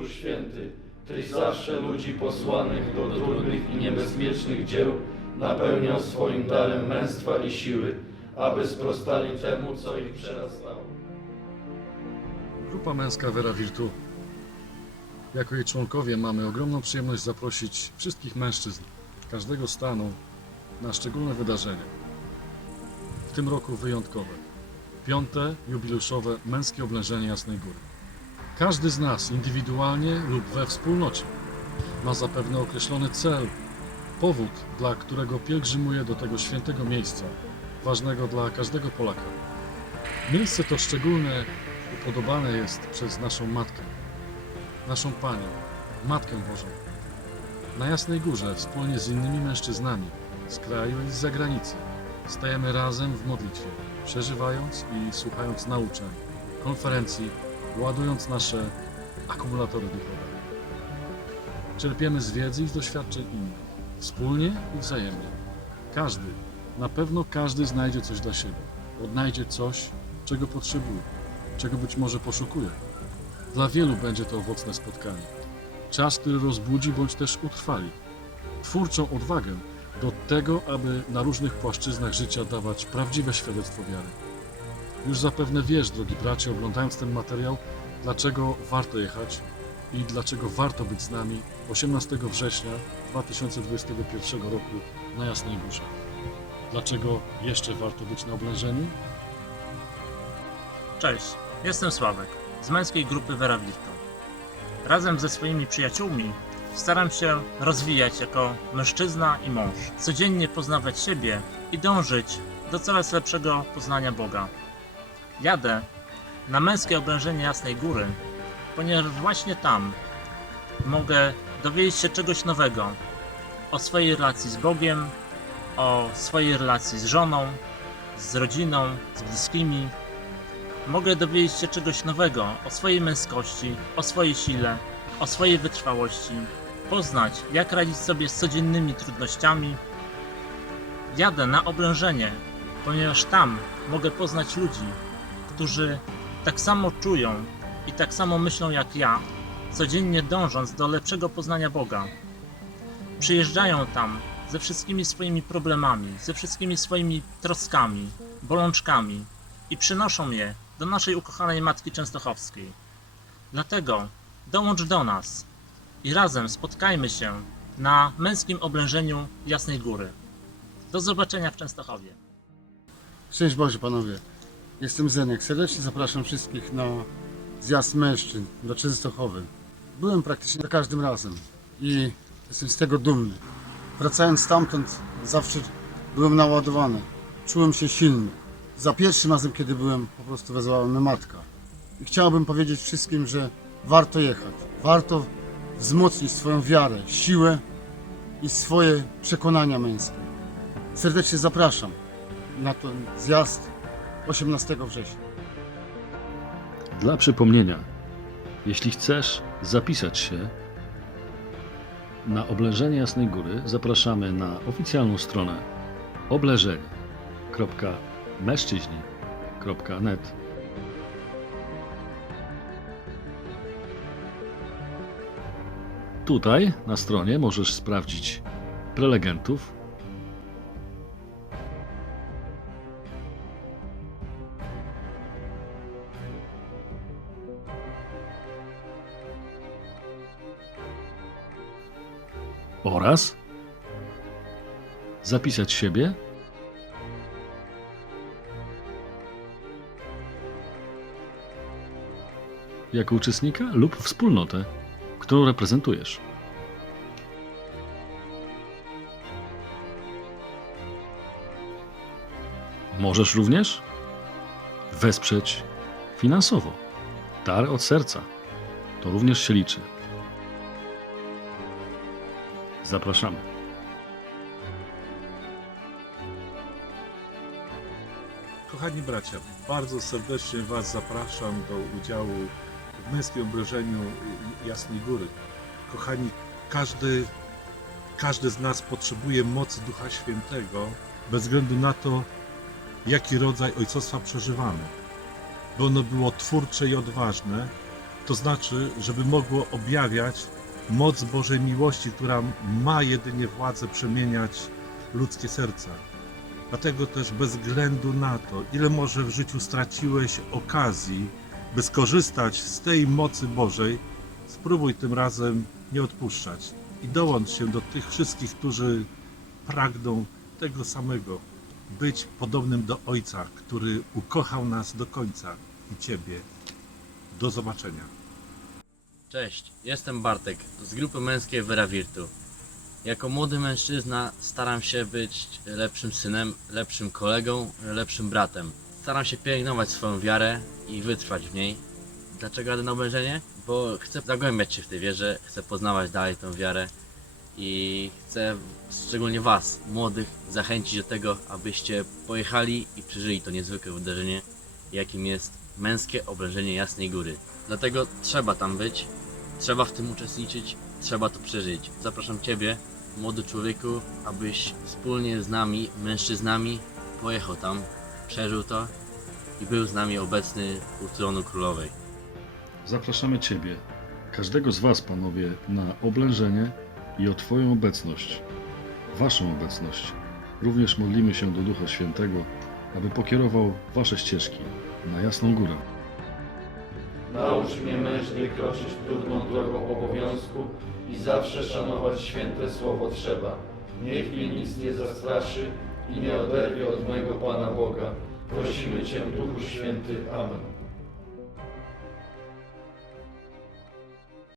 Duchu Święty, Tyś zawsze ludzi posłanych do trudnych i niebezpiecznych dzieł napełniał swoim darem męstwa i siły, aby sprostali temu, co ich przerastało. Grupa męska Vera Virtu. Jako jej członkowie mamy ogromną przyjemność zaprosić wszystkich mężczyzn każdego stanu na szczególne wydarzenie. W tym roku wyjątkowe. Piąte jubileuszowe męskie oblężenie Jasnej Góry. Każdy z nas indywidualnie lub we wspólnocie ma zapewne określony cel, powód, dla którego pielgrzymuje do tego świętego miejsca, ważnego dla każdego Polaka. Miejsce to szczególne upodobane jest przez naszą Matkę, naszą Panią, Matkę Bożą. Na Jasnej Górze wspólnie z innymi mężczyznami z kraju i z zagranicy stajemy razem w modlitwie, przeżywając i słuchając nauczeń, konferencji, ładując nasze akumulatory duchowe. Czerpiemy z wiedzy i z doświadczeń innych, wspólnie i wzajemnie. Każdy, na pewno każdy znajdzie coś dla siebie, odnajdzie coś, czego potrzebuje czego być może poszukuje. Dla wielu będzie to owocne spotkanie. Czas, który rozbudzi bądź też utrwali. Twórczą odwagę do tego, aby na różnych płaszczyznach życia dawać prawdziwe świadectwo wiary. Już zapewne wiesz, drogi bracie, oglądając ten materiał, dlaczego warto jechać i dlaczego warto być z nami 18 września 2021 roku na Jasnej Górze. Dlaczego jeszcze warto być na oblężeniu? Cześć, jestem Sławek z męskiej grupy Vera Virtu. Razem ze swoimi przyjaciółmi staram się rozwijać jako mężczyzna i mąż, codziennie poznawać siebie i dążyć do coraz lepszego poznania Boga. Jadę na męskie oblężenie Jasnej Góry, ponieważ właśnie tam mogę dowiedzieć się czegoś nowego. O swojej relacji z Bogiem, o swojej relacji z żoną, z rodziną, z bliskimi, mogę dowiedzieć się czegoś nowego o swojej męskości, o swojej sile, o swojej wytrwałości, poznać, jak radzić sobie z codziennymi trudnościami. Jadę na oblężenie, ponieważ tam mogę poznać ludzi, którzy tak samo czują i tak samo myślą jak ja, codziennie dążąc do lepszego poznania Boga. Przyjeżdżają tam ze wszystkimi swoimi problemami, ze wszystkimi swoimi troskami, bolączkami, i przynoszą je do naszej ukochanej Matki Częstochowskiej. Dlatego dołącz do nas i razem spotkajmy się na męskim oblężeniu Jasnej Góry. Do zobaczenia w Częstochowie. Szczęść Boże panowie. Jestem Zenek. Serdecznie zapraszam wszystkich na zjazd mężczyzn do Częstochowy. Byłem praktycznie za każdym razem i jestem z tego dumny. Wracając stamtąd zawsze byłem naładowany. Czułem się silny. Za pierwszym razem, kiedy byłem, po prostu wezwała mnie matka. I chciałbym powiedzieć wszystkim, że warto jechać. Warto wzmocnić swoją wiarę, siłę i swoje przekonania męskie. Serdecznie zapraszam na ten zjazd 18 września. Dla przypomnienia, jeśli chcesz zapisać się na oblężenie Jasnej Góry, zapraszamy na oficjalną stronę obleżenie.mężczyźni.net. Tutaj na stronie możesz sprawdzić prelegentów, oraz zapisać siebie jako uczestnika lub wspólnotę, którą reprezentujesz. Możesz również wesprzeć finansowo. Dar od serca. To również się liczy. Zapraszamy. Kochani bracia, bardzo serdecznie Was zapraszam do udziału w męskim obrażeniu Jasnej Góry. Kochani, każdy, każdy z nas potrzebuje mocy Ducha Świętego, bez względu na to, jaki rodzaj ojcostwa przeżywamy. By ono było twórcze i odważne, To znaczy, żeby mogło objawiać moc Bożej miłości, która ma jedynie władzę przemieniać ludzkie serca. Dlatego też bez względu na to, ile może w życiu straciłeś okazji, by skorzystać z tej mocy Bożej, spróbuj tym razem nie odpuszczać i dołącz się do tych wszystkich, którzy pragną tego samego, być podobnym do Ojca, który ukochał nas do końca i Ciebie. Do zobaczenia. Cześć, jestem Bartek z grupy męskiej Vera Virtu. Jako młody mężczyzna staram się być lepszym synem, lepszym kolegą, lepszym bratem. Staram się pielęgnować swoją wiarę i wytrwać w niej. Dlaczego jadę na oblężenie? Bo chcę zagłębiać się w tej wierze, chcę poznawać dalej tę wiarę i chcę szczególnie Was, młodych, zachęcić do tego, abyście pojechali i przeżyli to niezwykłe wydarzenie, jakim jest męskie oblężenie Jasnej Góry. Dlatego trzeba tam być, trzeba w tym uczestniczyć, trzeba to przeżyć. Zapraszam Ciebie, młody człowieku, abyś wspólnie z nami, mężczyznami, pojechał tam, przeżył to i był z nami obecny u tronu królowej. Zapraszamy Ciebie, każdego z Was, panowie, na oblężenie i o Twoją obecność, Waszą obecność. Również modlimy się do Ducha Świętego, aby pokierował Wasze ścieżki na Jasną Górę. Naucz mnie mężnie kroczyć trudną drogą obowiązku i zawsze szanować święte słowo trzeba. Niech mnie nic nie zastraszy i nie oderwie od mego Pana Boga. Prosimy Cię, Duchu Święty. Amen.